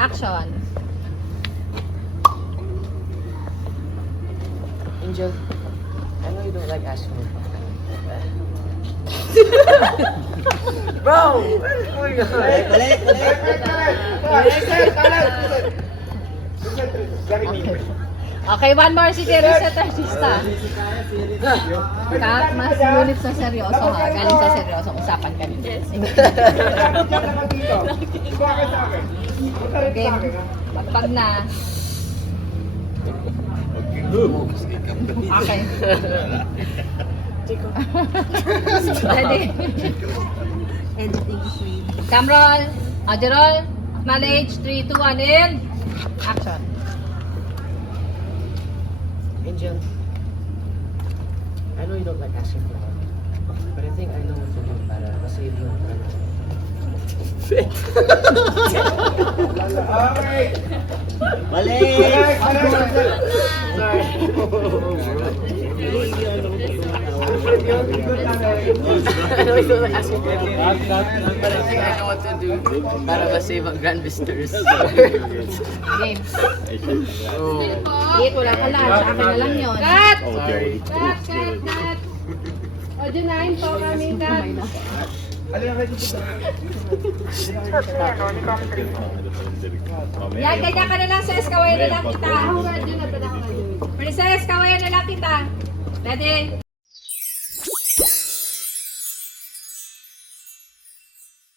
Action. Angel, I know you don't like asking me. Bro! Oh my God! Okay, one more. Sige, reset artista. Kat, mas ngunit sa seryoso ha. Galing sa seryoso. Usapan kami. Yes. Game. Pagpag na. Okay. Ready? Editing free. Cam roll. Audio roll. Acknowledge. 3, 2, 1, and action. Angel, I know you don't like asking for help, but I think I know what to do para masave yung friend. Mali! Sorry. I know you don't like asking for help, but I think I know what to do para masave ang Grand Visitors. Game. Oh. Wait, wala ka lang. Sa akin na lang yun. Cut! Sorry. Cut! Audio 9 po kami, cut. Yan, ganyan ka na lang, sis. Kawayan na lang kita. Princess, kawayan na lang kita. Ready?